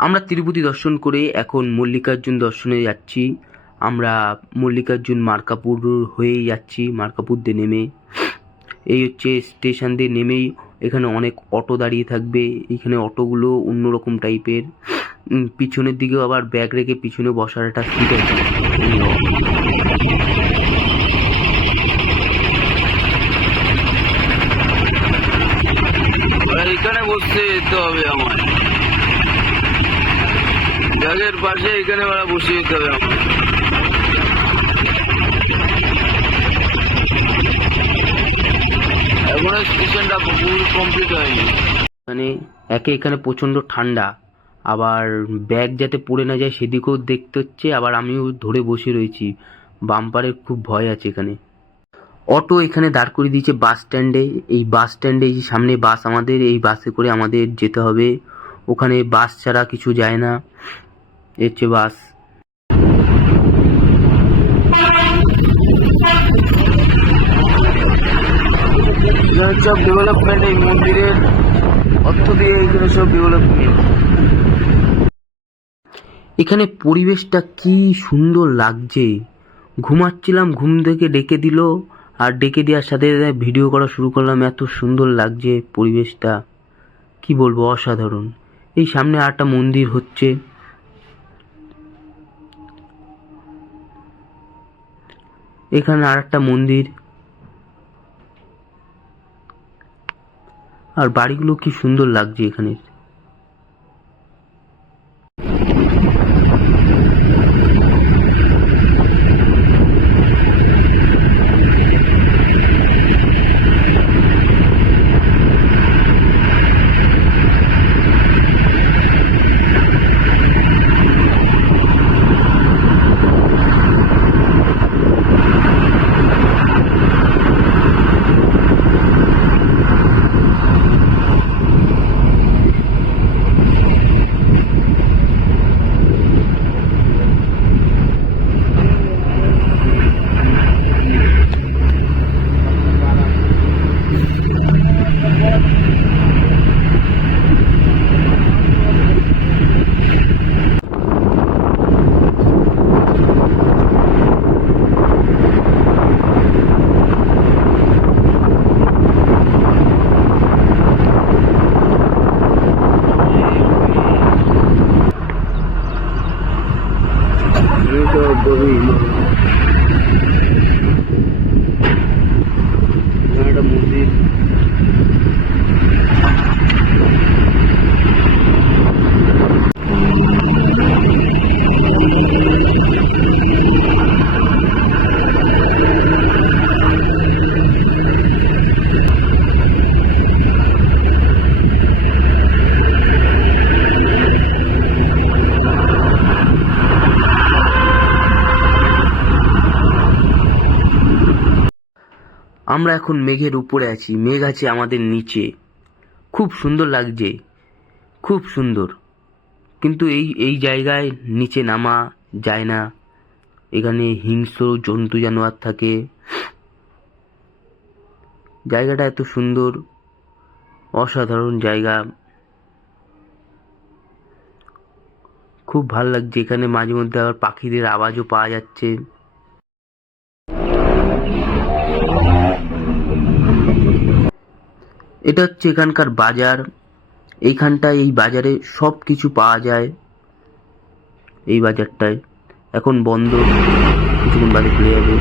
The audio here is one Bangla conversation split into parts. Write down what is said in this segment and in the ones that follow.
আমরা তিরুপতি দর্শন করে এখন মল্লিকার্জুন দর্শনে যাচ্ছি। আমরা মল্লিকার্জুন মার্কাপুর হয়েই যাচ্ছি, মার্কাপুর দিয়ে নেমে। এই হচ্ছে স্টেশন দিয়ে নেমেই এখানে অনেক অটো দাঁড়িয়ে থাকবে। এখানে অটোগুলো অন্যরকম টাইপের। পিছনের দিকেও আবার ব্যাগ রেখে পিছনে বসার একটা সিট আছে। এখানে বসতে যেতে হবে আমার, ব্যাগের পাশে এখানে বসে যেতে হবে আমার। এখনো স্টেশনটা পুরো কমপ্লিট হয়নি। এখানে প্রচণ্ড ঠান্ডা, আবার ব্যাগ যাতে পড়ে না যায় সেদিকেও দেখতে হচ্ছে। আবার আমিও ধরে বসে রয়েছি, বাম্পারের খুব ভয় আছে এখানে। অটো এখানে দাঁড় করে দিয়েছে বাস স্ট্যান্ডে। এই বাস স্ট্যান্ডে এই সামনে বাস, আমাদের এই বাসে করে আমাদের যেতে হবে। ওখানে বাস ছাড়া কিছু যায় না, এর হচ্ছে বাস। সব ডেভেলপমেন্ট, এই মন্দিরের অর্থ দিয়ে এখানে সব ডেভেলপমেন্ট। এখানে পরিবেশটা কি সুন্দর লাগছে। ঘুমাচ্ছিলাম, ঘুম থেকে ডেকে দিল, আর ডেকে দেওয়ার সাথে সাথে ভিডিও করা শুরু করলাম। এত সুন্দর লাগছে পরিবেশটা, কি বলবো, অসাধারণ। এই সামনে আরেকটা মন্দির হচ্ছে। এখানে আরেকটা মন্দির, আর বাড়িগুলো কি সুন্দর লাগছে এখানে। একটা মন্দির। আমরা এখন মেঘের উপরে আছি, মেঘ আছে আমাদের নিচে। খুব সুন্দর লাগছে, খুব সুন্দর। কিন্তু এই জায়গায় নিচে নামা যায় না। এখানে হিংস্র জন্তু জানোয়ার থাকে। জায়গাটা এত সুন্দর, অসাধারণ জায়গা, খুব ভালো লাগছে। এখানে মাঝে মধ্যে আবার পাখিদের আওয়াজও পাওয়া যাচ্ছে। এটা হচ্ছে এখানকার বাজার। এইখানটায়, এই বাজারে সব কিছু পাওয়া যায়। এই বাজারটায় এখন বন্ধ, কিছুক্ষণ বাদে খুলে যাবে।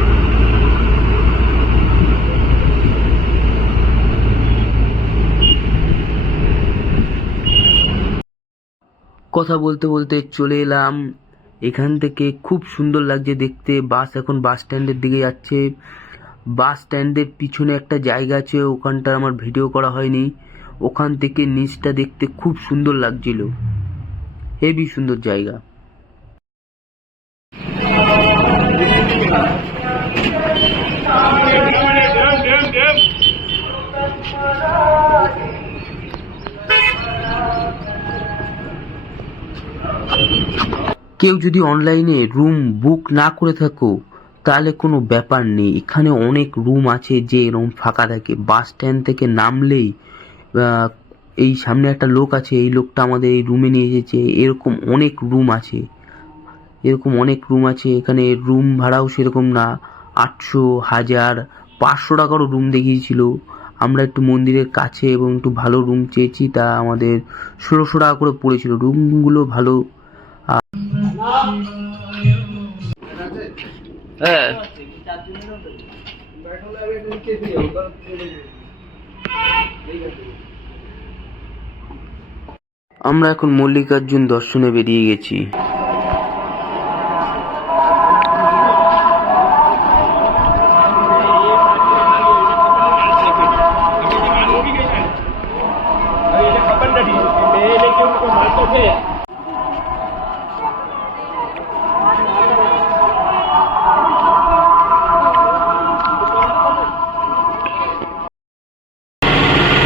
কথা বলতে বলতে চলে এলাম এখান থেকে। খুব সুন্দর লাগছে দেখতে। বাস এখন বাস স্ট্যান্ডের দিকে যাচ্ছে। বাস স্ট্যান্ডের পিছনে একটা জায়গা আছে, ওখানটা আমার ভিডিও করা হয়নি। ওখান থেকে নিচটা দেখতে খুব সুন্দর লাগছিল, হেবি সুন্দর জায়গা। কেউ যদি অনলাইনে রুম বুক না করে থাকো তাহলে কোনো ব্যাপার নেই, এখানে অনেক রুম আছে যে এরকম ফাঁকা থাকে। বাস স্ট্যান্ড থেকে নামলেই এই সামনে একটা লোক আছে, এই লোকটা আমাদের এই রুমে নিয়ে এসেছে। এরকম অনেক রুম আছে, এখানে রুম ভাড়াও সেরকম না, 800, 1000, 500 টাকারও রুম দেখিয়েছিল। আমরা একটু মন্দিরের কাছে এবং একটু ভালো রুম চেয়েছি, তা আমাদের 1600 টাকা করে পড়েছিল। রুমগুলো ভালো। হ্যাঁ, আমরা এখন মল্লিকার্জুন দর্শনে বেরিয়ে গেছি।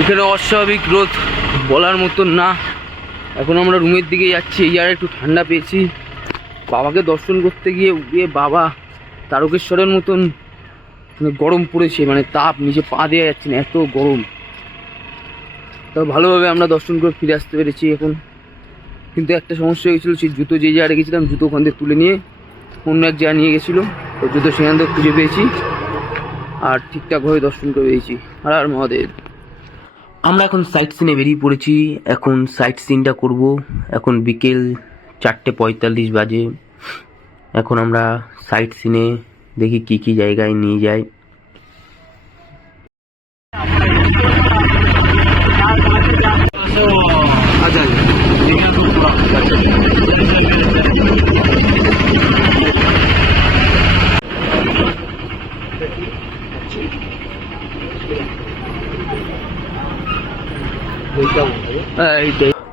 এখানে অস্বাভাবিক রোদ বলার মতন না। এখন আমরা রুমের দিকে যাচ্ছি। এই আর একটু ঠান্ডা পেয়েছি। বাবাকে দর্শন করতে গিয়ে বাবা তারকেশ্বরের মতন গরম পড়েছে, মানে তাপ, নিচে পা দেওয়া যাচ্ছে না, এত গরম। তবে ভালোভাবে আমরা দর্শন করে ফিরে আসতে পেরেছি এখন। কিন্তু একটা সমস্যা হয়েছিল, সেই জুতো যে জায়গায় রেখেছিলাম, জুতো ওখান থেকে তুলে নিয়ে অন্য এক জায়গায় নিয়ে গেছিলো। তো জুতো সেখান থেকে খুঁজে পেয়েছি আর ঠিকঠাকভাবে দর্শন করে পেয়েছি। আর মহাদেব, আমরা এখন সাইট সিনে বেরিয়ে পড়েছি। এখন সাইট সিনটা করব। এখন বিকেল 4:45 বাজে। এখন আমরা সাইট সিনে দেখি কি কি জায়গায় নিয়ে যায়।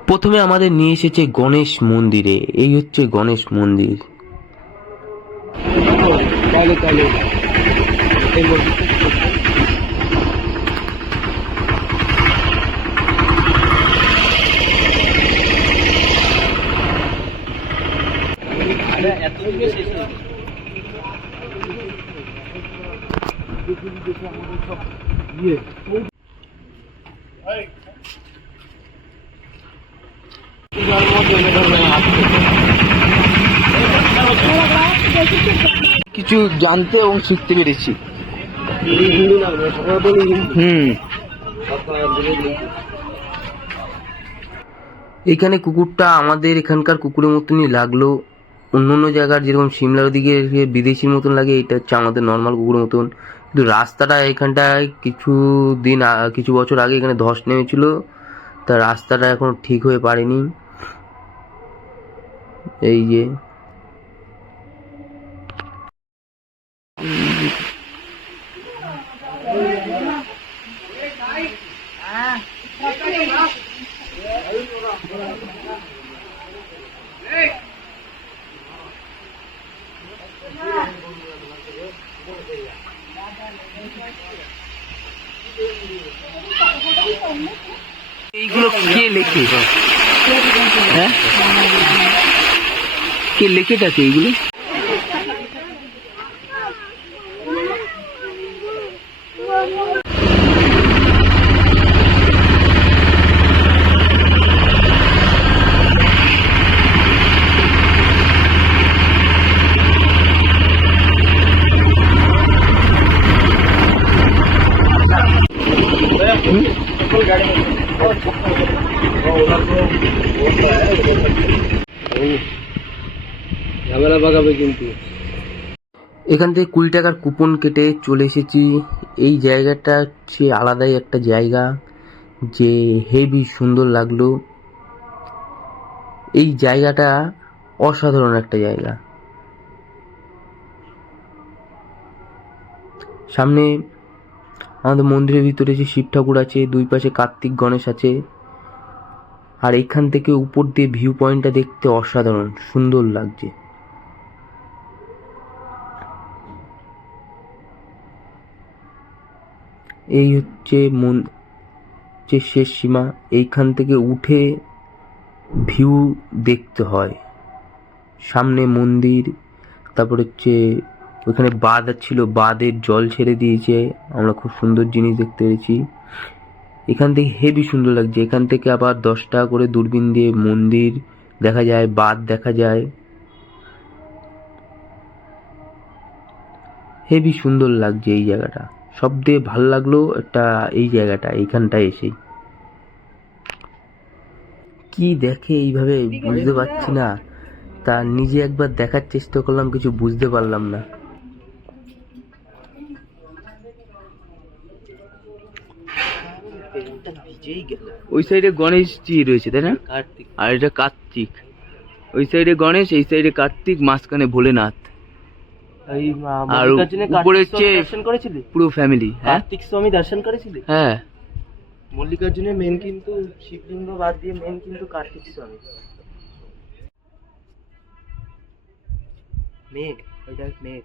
প্রথমে আমাদের নিয়ে এসেছে গণেশ মন্দিরে। এই হচ্ছে গণেশ মন্দির। কিছু জানতে এবং শিখতে পেরেছি। এখানে কুকুরটা আমাদের এখানকার কুকুরের মতনই লাগলো। অন্য অন্য জায়গার যেরকম সিমলার দিকে বিদেশির মতন লাগে, এটা হচ্ছে আমাদের নর্মাল কুকুরের মতন। কিন্তু রাস্তাটা এখানটায় কিছু বছর আগে এখানে ধস নেমেছিল, তা রাস্তাটা এখন ঠিক হয়ে পারেনি। এই যে এইগুলো কে লেখে? হ্যাঁ, কে লেখে থাকে এইগুলো? এখান থেকে 20 টাকার কুপন কেটে চলে এসেছি। এই জায়গাটা হচ্ছে আলাদাই একটা জায়গা, যে হেভি সুন্দর লাগলো। এই জায়গাটা অসাধারণ একটা জায়গা। সামনে আমাদের মন্দিরের ভিতরে যে শিব ঠাকুর আছে, দুই পাশে কার্তিক গণেশ আছে। আর এখান থেকে উপর দিয়ে ভিউ পয়েন্টটা দেখতে অসাধারণ সুন্দর লাগছে। এই হচ্ছে শেষ সীমা। এইখান থেকে উঠে ভিউ দেখতে হয়। সামনে মন্দির, তারপর হচ্ছে ওখানে বাঁধ ছিল, বাঁধের জল ছেড়ে দিয়েছে। আমরা খুব সুন্দর জিনিস দেখতে পেয়েছি। এখান থেকে হেবি সুন্দর লাগছে। এখান থেকে আবার 10 টাকা করে দূরবীন দিয়ে মন্দির দেখা যায়, বাঁধ দেখা যায়, হেবি সুন্দর লাগছে এই জায়গাটা। সব দিয়ে ভালো লাগলো একটা এই জায়গাটা, এইখানটায় এসে কি দেখে এইভাবে বুঝতে পারছি না, তা নিজে একবার দেখার চেষ্টা করলাম, কিছু বুঝতে পারলাম না। ওই সাইডে গণেশজি রয়েছে তাই না, আর এটা কার্তিক। ওই সাইডে গণেশ, এই সাইডে কার্তিক, মাঝখানে ভোলেনাথ। আর উপরে হচ্ছে দর্শন করেছিলি পুরো ফ্যামিলি। হ্যাঁ কার্তিক স্বামী দর্শন করেছিলি? হ্যাঁ, মল্লিকার্জুনের মেন কিন্তু শিবলিঙ্গ বাদ দিয়ে মেন কিন্তু কার্তিক স্বামী। মেঘ, ওইটা মেঘ।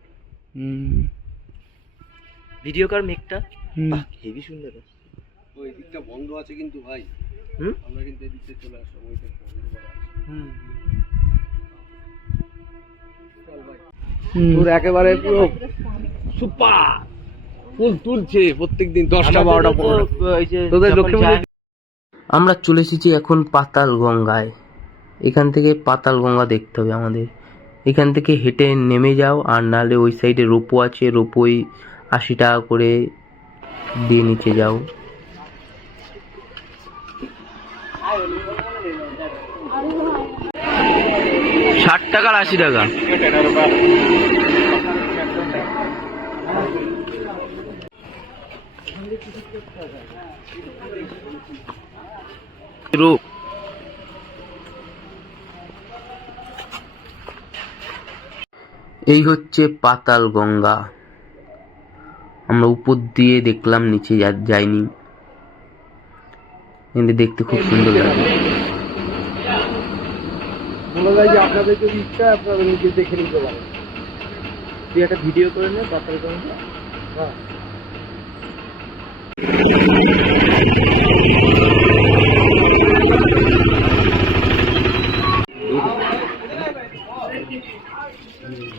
ভিডিও কর মেঘটা, হেভি সুন্দর। ওই দিকটা বন্ধ আছে কিন্তু ভাই, আমরা কিন্তু এই দিকটা চলে আসলাম, ওইটা বন্ধ করা আছে। চল ভাই, তোর একেবারে পুরো সুপার ফুল তুলছে প্রত্যেকদিন 10টা 12টা পরে। তোদের লক্ষ্মী পুজো আমরা চলে এসেছি এখন পাতাল গঙ্গায়। এখান থেকে পাতাল গঙ্গা দেখতে হবে আমাদের। এখান থেকে হেঁটে নেমে যাও, আর নাহলে ওই সাইডে রোপো আছে, রোপোই 80 টাকা করে দিয়ে নিচে যাও। ষাট টাকার 80 টাকা। রূপ এই হচ্ছে পাতাল গঙ্গা। আমরা উপর দিয়ে দেখলাম, নিচে যাইনি, কিন্তু দেখতে খুব সুন্দর লাগে। বলা যায় যে আপনাদের যদি ইচ্ছা আপনারা নিজে দেখে নিতে পারেন। তুই একটা ভিডিও করে নে পাতাল গঙ্গা। হ্যাঁ,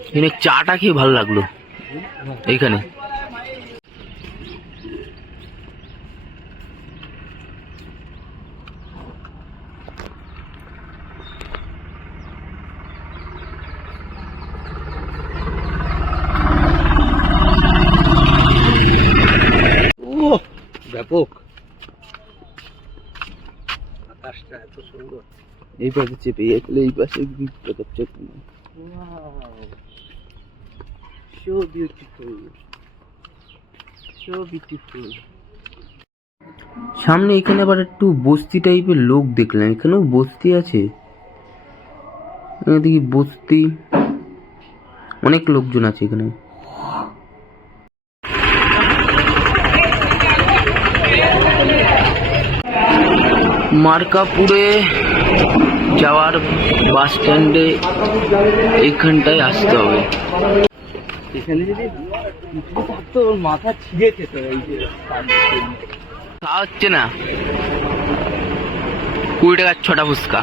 এখানে চাটা খেয়ে ভালো লাগলো এইখানে। ব্যাপক আকাশটা এত সুন্দর। এই পাশে চেপে গেলে এই পাশে ক্যাপচার করবো। So beautiful, so beautiful. সামনে এখানে আবার একটু বস্তি টাইপের লোক দেখলাম, এখানেও বস্তি আছে। দেখি বস্তি, অনেক লোকজন আছে এখানে। মার্কাপুরে যাওয়ার বাস স্ট্যান্ডে এইখানটায় আসতে হবে। এখানে যদি কিছু থাকতো ওর মাথা ছিঁড়ে খেত। এই যে তা হচ্ছে না, 20 টাকার 6টা ফুচকা।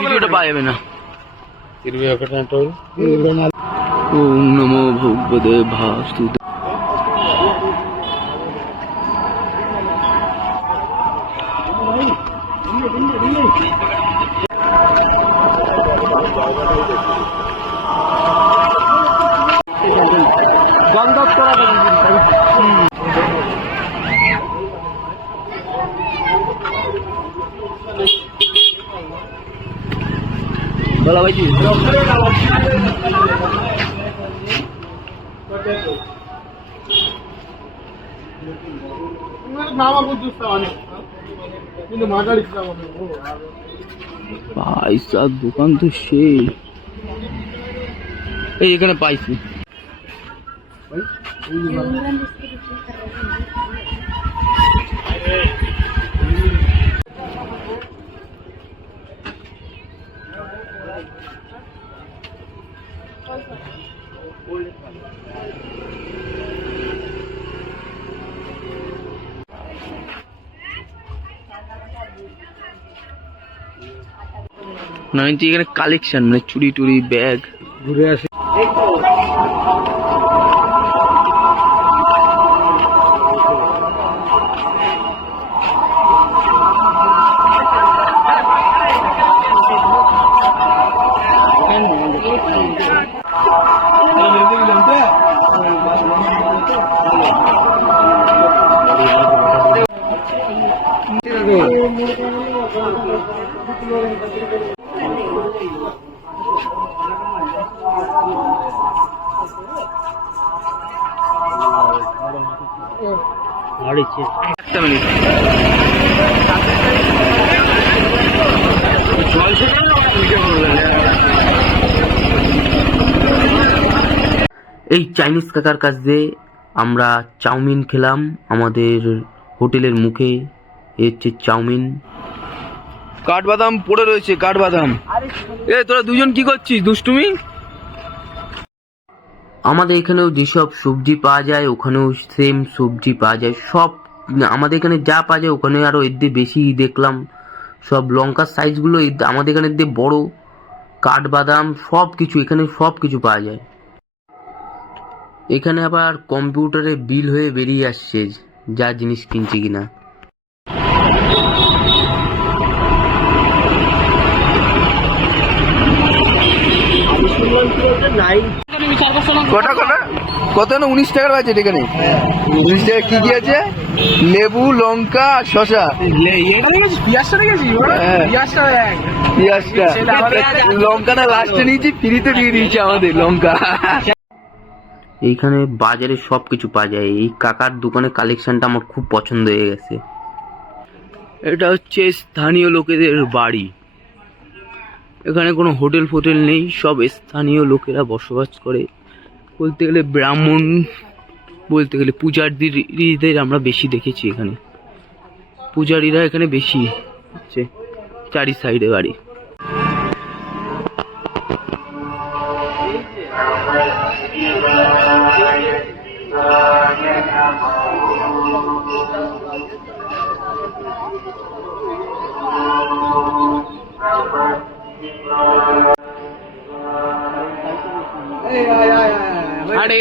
ভিডিওটা পাওয়া যাবে না। ওম নমো ভগবতে ভাস্তুতে। বলা ভাই ভাই সাহেব দোকান তো সেই। এই এখানে পাইছি। না হচ্ছে এখানে কালেকশন, মানে চুড়ি টুড়ি ব্যাগ। ঘুরে আসি। একটা মিনিট। এই চাইনিজ কাকার কাছ দিয়ে আমরা চাউমিন খেলাম আমাদের হোটেলের মুখে। এ হচ্ছে চাউমিন। কাঠবাদাম পড়ে রয়েছে, কাঠবাদাম। এ তোরা দুজন কি করছিস, দুষ্টুমি? আমাদের এখানেও যেসব সবজি পাওয়া যায় ওখানেও সেম সবজি পাওয়া যায়। সব আমাদের এখানে যা পাওয়া যায় ওখানে আরো এর দিয়ে বেশি দেখলাম। সব লঙ্কার সাইজগুলো আমাদের এখানে দিয়ে বড়। কাঠবাদাম সব কিছু, এখানে সব কিছু পাওয়া যায়। এখানে আবার কম্পিউটারে বিল হয়ে বেরিয়ে আসছে যা জিনিস কিনছি কিনা। কটা কটা কত না 19 টাকার বাজেট এখানে। 19 টাকা কি কি আছে? লেবু, লঙ্কা, শশা। লঙ্কাটা লাস্টে নিয়েছি, ফ্রিতে দিয়ে দিয়েছি আমাদের লঙ্কা। এইখানে বাজারে সবকিছু পাওয়া যায়। এই কাকার দোকানে কালেকশনটা আমার খুব পছন্দ হয়ে গেছে। এটা হচ্ছে স্থানীয় লোকেদের বাড়ি। এখানে কোনো হোটেল ফোটেল নেই, সব স্থানীয় লোকেরা বসবাস করে। বলতে গেলে ব্রাহ্মণ, বলতে গেলে পূজারীদের আমরা বেশি দেখেছি এখানে। পূজারীরা এখানে বেশি হচ্ছে, চারি সাইডে বাড়ি। আরে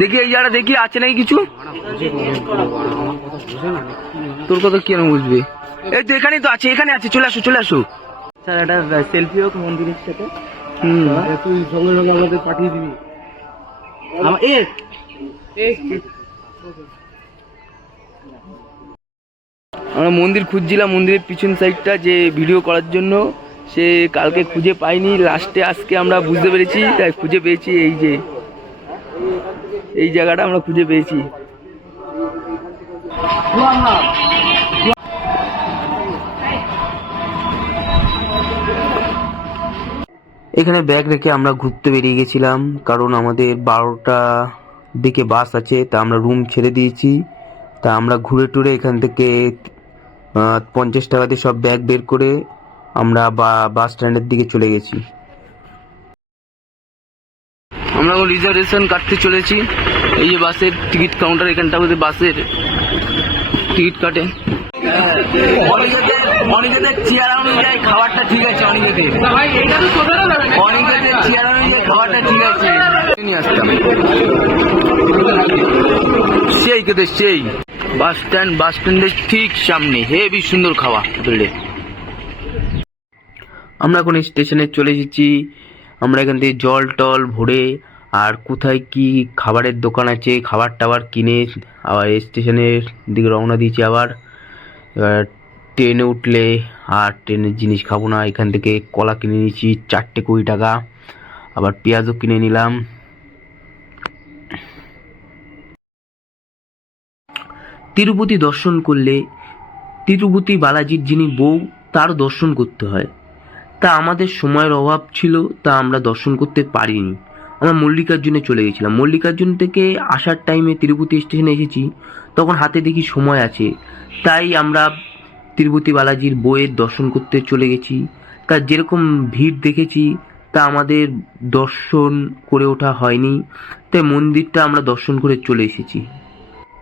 দেখি এই জায়গাটা দেখি আছে নাকি কিছু। তোর কথা কেন বুঝবে? এই তো এখানেই তো আছে, এখানে আছে, চলে আসো চলে আসো। স্যার একটা সেলফি হোক মন্দিরের সাথে। তুই সঙ্গে সঙ্গে আমাদের পাঠিয়ে দিবি। আমরা মন্দির খুঁজছিলাম, মন্দিরের পিছন সাইডটা যে ভিডিও করার জন্য। সে কালকে খুঁজে পাইনি, লাস্টে আজকে আমরা বুঝতে পেরেছি, তাই খুঁজে পেয়েছি। এই যে এই জায়গাটা আমরা খুঁজে পেয়েছি। এখানে ব্যাগ রেখে আমরা ঘুরতে বেরিয়ে গেছিলাম, কারণ আমাদের 12টা দিকে বাস আছে। তা আমরা রুম ছেড়ে দিয়েছি। তা আমরা ঘুরে টুরে এখান থেকে 50 টাকা দিয়ে সব ব্যাগ বের করে আমরা বাস স্ট্যান্ডের দিকে চলে গেছি। আমরা এখন রিজার্ভেশন কাটতে চলেছি। এই যে বাসের টিকিট কাউন্টার, এখানটা আমাদের বাসের টিকিট কাটে। অনেকেদের চেয়ার অনুযায়ী খাবারটা ঠিক আছে, অনেকেদের চেয়ার অনুযায়ী খাবারটা ঠিক আছে। নিয়ে আসতাম সেই কেটে সেই বাস স্ট্যান্ডের ঠিক সামনে হেবি সুন্দর খাওয়া বেড়ে। আমরা এখন স্টেশনে চলে এসেছি। আমরা এখান থেকে জল টল ভরে আর কোথায় কি খাবারের দোকান আছে খাবার টাবার কিনে আবার স্টেশনের দিকে রওনা দিয়েছি। আবার ট্রেনে উঠলে আর ট্রেনের জিনিস খাবো না, এখান থেকে কলা কিনে নিয়েছি 4টে 20 টাকা। আবার পেঁয়াজও কিনে নিলাম। তিরুপতি দর্শন করলে তিরুপতি বালাজির যিনি বউ তার দর্শন করতে হয়। তা আমাদের সময়ের অভাব ছিল, তা আমরা দর্শন করতে পারিনি। আমরা মল্লিকার্জুনে চলে গেছিলাম। মল্লিকার্জুন থেকে আসার টাইমে তিরুপতি স্টেশনে এসেছি, তখন হাতে দেখি সময় আছে, তাই আমরা তিরুপতি বালাজির বউয়ের দর্শন করতে চলে গেছি। তা যেরকম ভিড় দেখেছি তা আমাদের দর্শন করে ওঠা হয়নি, তাই মন্দিরটা আমরা দর্শন করে চলে এসেছি।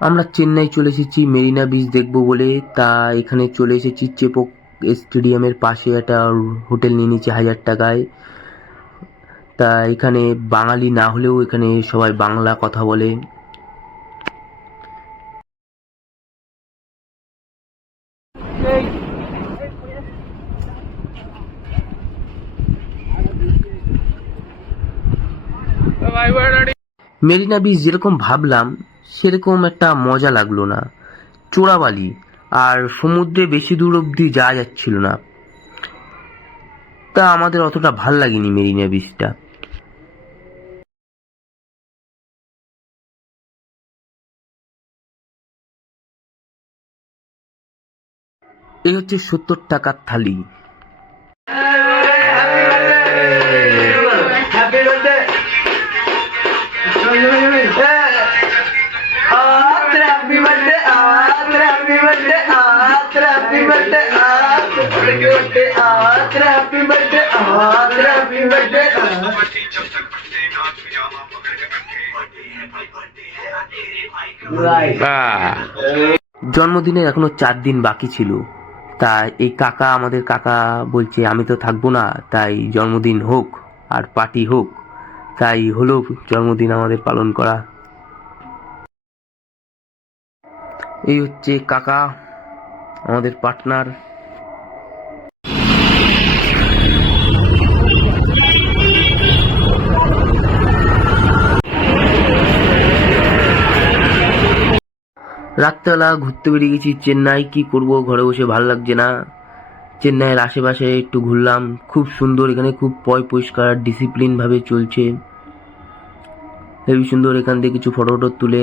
আমরা চেন্নাই চলে এসেছি মেরিনা বিচ দেখবো বলে। তা এখানে চলে এসেছি স্টেডিয়ামের পাশে একটা হোটেল নিয়ে নিচ্ছে 1000 টাকায়। তা এখানে বাঙালি না হলেও এখানে সবাই বাংলা কথা বলে। মেরিনা বিচ যেরকম ভাবলাম সেরকম একটা মজা লাগলো না, চোরাবালি আর সমুদ্রে বেশি দূর অব্দি যাওয়া যাচ্ছিল না, তা আমাদের অতটা ভাল লাগেনি মেরিনা বিচটা। এই হচ্ছে 70 টাকার থালি। জন্মদিনের এখনো 4 দিন বাকি ছিল, তাই এই কাকা, আমাদের কাকা বলছে আমি তো থাকবো না, তাই জন্মদিন হোক আর পার্টি হোক। তাই হলো জন্মদিন আমাদের পালন করা। এই হচ্ছে কাকা, আমাদের পার্টনার। রাত্রেবেলা ঘুরতে বেরিয়ে গেছি চেন্নাই। কি করব, ঘরে বসে ভালো লাগছে না। চেন্নাইয়ের আশেপাশে একটু ঘুরলাম, খুব সুন্দর এখানে, খুব পরিষ্কার ডিসিপ্লিন ভাবে চলছে, হেবি সুন্দর। এখান থেকে কিছু ফটো তুলে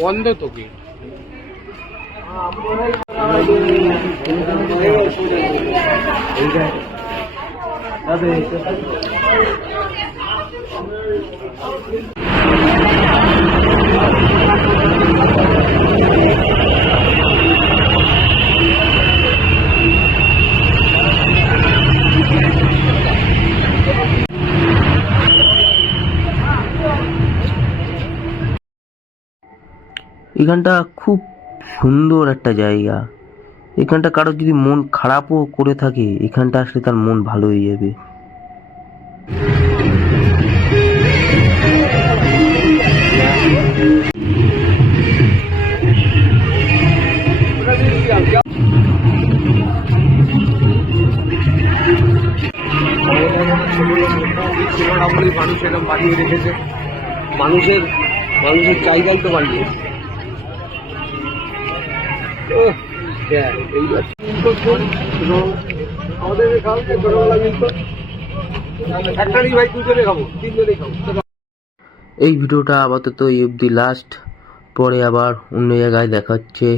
বন্ধ তো কি এখানটা খুব সুন্দর একটা জায়গা। এখানটা কারো যদি মন খারাপও করে থাকে, এখানটা আসলে তার মন ভালো হয়ে যাবে। মানুষ এরকম বানিয়ে রেখেছে, মানুষের চাহিদাই তো বাড়িয়ে। আমাদের খাওয়া ছোটবেলা মিলত, একটারই ভাই 2 জনে খাবো, 3 জনে খাবো। এই ভিডিওটা আপাতত এই অবধি লাস্ট, পরে আবার অন্য জায়গায় দেখা হচ্ছে।